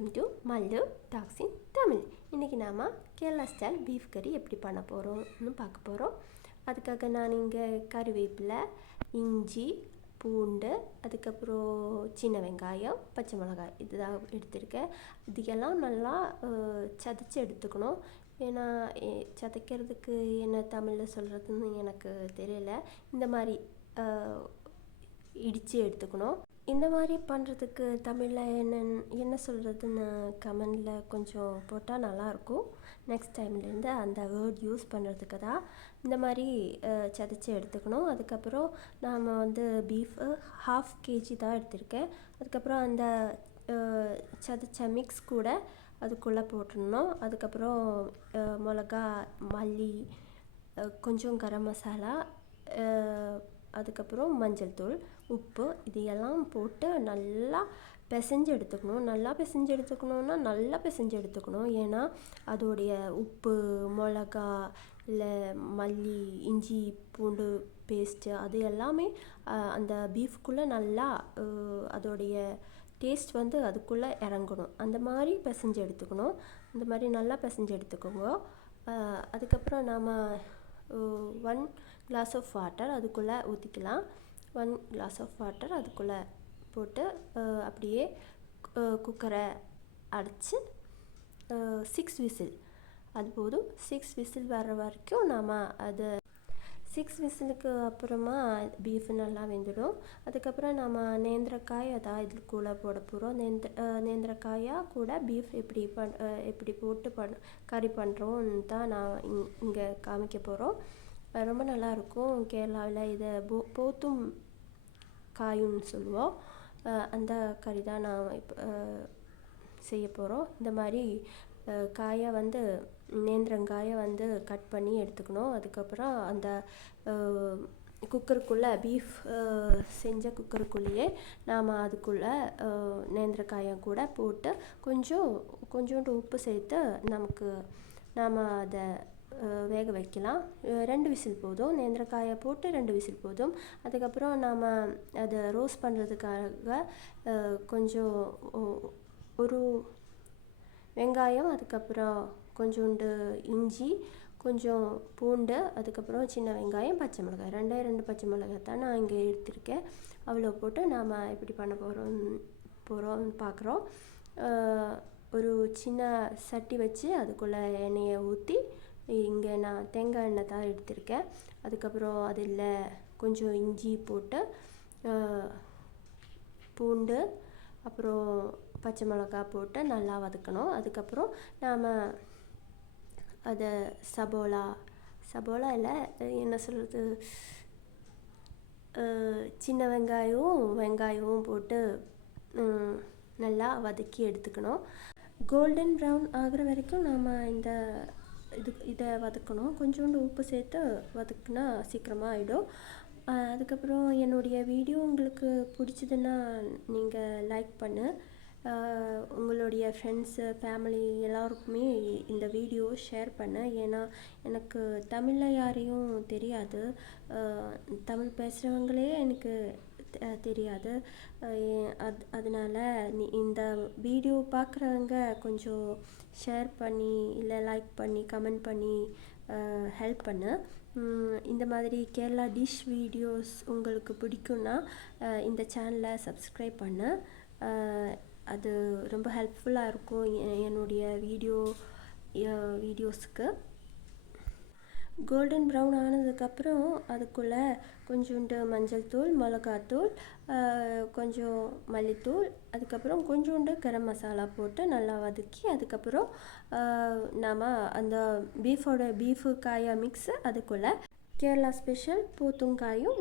Welcome to Mallu tax இன் தமிழ். இன்றைக்கி நாம் Kerala style beef கறி எப்படி பண்ண போகிறோம்னு பார்க்க போகிறோம். அதுக்காக நான் இங்கே கருவேப்பிலை, இஞ்சி, பூண்டு, அதுக்கப்புறம் சின்ன வெங்காயம், பச்சை மிளகாய் இதுதான் எடுத்திருக்கேன். இதுக்கெல்லாம் நல்லா சதைச்சி எடுத்துக்கணும். ஏன்னா சதைக்கிறதுக்கு என்ன தமிழில் சொல்கிறதுன்னு எனக்கு தெரியல. இந்த மாதிரி இடித்து எடுத்துக்கணும். இந்த மாதிரி பண்ணுறதுக்கு தமிழில் என்ன சொல்கிறதுன்னு கமெண்டில் கொஞ்சம் போட்டால் நல்லாயிருக்கும். நெக்ஸ்ட் டைம்லேருந்து அந்த வேர்ட் யூஸ் பண்ணுறதுக்கு தான் இந்த மாதிரி சதைச்சி எடுத்துக்கணும். அதுக்கப்புறம் நாம் பீஃபு 1/2 kg தான் எடுத்திருக்கேன். அதுக்கப்புறம் அந்த சதைச்ச மிக்ஸ் கூட அதுக்குள்ளே போட்டுடணும். அதுக்கப்புறம் மிளகா, மல்லி, கொஞ்சம் கரம் மசாலா, அதுக்கப்புறம் மஞ்சள் தூள், உப்பு இதையெல்லாம் போட்டு நல்லா பிசைஞ்சு எடுத்துக்கணும். நல்லா பிசைஞ்சு எடுத்துக்கணும். ஏன்னா அதோடைய உப்பு, மிளகா, இல்லை மல்லி, இஞ்சி, பூண்டு பேஸ்ட்டு அது எல்லாமே அந்த பீஃப்குள்ளே நல்லா அதோடைய டேஸ்ட் அதுக்குள்ளே இறங்கணும். அந்த மாதிரி பிசைஞ்சு எடுத்துக்கணும். இந்த மாதிரி நல்லா பிசைஞ்சு எடுத்துக்கோங்க. அதுக்கப்புறம் நாம் 1 glass of water அதுக்குள்ளே ஊற்றிக்கலாம். 1 glass of water அதுக்குள்ளே போட்டு அப்படியே குக்கரை அடைச்சி 6 விசில் அது போதும். 6 விசில் வர்ற வரைக்கும் நாம் அது 6 விசிலுக்கு அப்புறமா பீஃப் நல்லா வெந்துடும். அதுக்கப்புறம் நம்ம நேந்திரக்காய் அதான் இதுக்குள்ளே போட போகிறோம். நேந்திரக்காயாக கூட பீஃப் எப்படி போட்டு கறி பண்ணுறோன்னு தான் நான் இங்கே காமிக்க போகிறோம். ரொம்ப நல்லாயிருக்கும். கேரளாவில் இதை போத்தும் காயுன்னு சொல்லுவோம். அந்த கறி தான் நான் இப்போ செய்ய போகிறோம். இந்த மாதிரி காயை நேந்திரங்காயை கட் பண்ணி எடுத்துக்கணும். அதுக்கப்புறம் அந்த குக்கருக்குள்ளே பீஃப் செஞ்ச குக்கருக்குள்ளேயே நாம் அதுக்குள்ளே நேந்திரக்காயை கூட போட்டு கொஞ்சோண்டு உப்பு சேர்த்து நாம் அதை வேக வைக்கலாம். 2 விசில் போதும். நேந்திரக்காயை போட்டு 2 விசில் போதும். அதுக்கப்புறம் நாம் அதை ரோஸ்ட் பண்ணுறதுக்காக கொஞ்சம் ஒரு வெங்காயம், அதுக்கப்புறம் கொஞ்சோண்டு இஞ்சி, கொஞ்சம் பூண்டு, அதுக்கப்புறம் சின்ன வெங்காயம், பச்சை மிளகாய் 2 பச்சை மிளகாய் தான் நான் இங்கே எடுத்திருக்கேன். அவ்வளோ போட்டு நாம் எப்படி பண்ண போகிறோம்னு பார்க்குறோம். ஒரு சின்ன சட்டி வச்சு அதுக்குள்ளே எண்ணெயை ஊற்றி, இங்கே நான் தேங்காய் எண்ணெய் தான் எடுத்திருக்கேன். அதுக்கப்புறம் அதில் கொஞ்சம் இஞ்சி போட்டு, பூண்டு, அப்புறம் பச்சை மிளகாய் போட்டு நல்லா வதக்கணும். அதுக்கப்புறம் நாம் அதை சபோலா இல்லை என்ன சொல்கிறது, சின்ன வெங்காயமும் போட்டு நல்லா வதக்கி எடுத்துக்கணும். கோல்டன் ப்ரௌன் ஆகிற வரைக்கும் நாம் இதை வதக்கணும். கொஞ்சோண்டு உப்பு சேர்த்து வதக்குனா சீக்கிரமாக ஆகிடும். அதுக்கப்புறம் என்னுடைய வீடியோ உங்களுக்கு பிடிச்சதுன்னா நீங்கள் லைக் பண்ணு. உங்களுடைய ஃப்ரெண்ட்ஸு, ஃபேமிலி எல்லாருக்குமே இந்த வீடியோ ஷேர் பண்ண. ஏன்னா எனக்கு தமிழில் யாரையும் தெரியாது. தமிழ் பேசுகிறவங்களே எனக்கு தெரியாது. அதனால் இந்த வீடியோ பார்க்குறவங்க கொஞ்சம் ஷேர் பண்ணி, இல்லை லைக் பண்ணி, கமெண்ட் பண்ணி ஹெல்ப் பண்ணு. இந்த மாதிரி கேரளா டிஷ் வீடியோஸ் உங்களுக்கு பிடிக்குன்னா இந்த சேனலை சப்ஸ்கிரைப் பண்ணு. அது ரொம்ப ஹெல்ப்ஃபுல்லாக இருக்கும் என்னுடைய வீடியோஸுக்கு. கோல்டன் ப்ரௌன் ஆனதுக்கப்புறம் அதுக்குள்ளே கொஞ்சோண்டு மஞ்சள் தூள், மிளகாத்தூள், கொஞ்சம் மல்லித்தூள், அதுக்கப்புறம் கொஞ்சோண்டு கரம் மசாலா போட்டு நல்லா வதக்கி, அதுக்கப்புறம் நாம் அந்த பீஃபு காயா மிக்ஸு அதுக்குள்ளே கேரளா ஸ்பெஷல் போத்துங்காயும்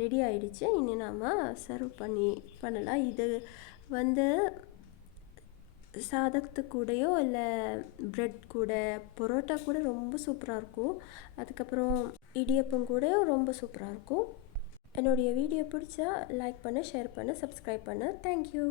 ரெடி ஆகிடுச்சு. இனி நாம் சர்வ் பண்ணலாம். இது சாதத்து கூடயோ இல்லை ப்ரெட் கூட, பரோட்டா கூட ரொம்ப சூப்பராக இருக்கும். அதுக்கப்புறம் இடியப்பம் கூடயும் ரொம்ப சூப்பராக இருக்கும். என்னுடைய வீடியோ பிடிச்சா லைக் பண்ணு, ஷேர் பண்ணு, சப்ஸ்கிரைப் பண்ணு. தேங்க்யூ.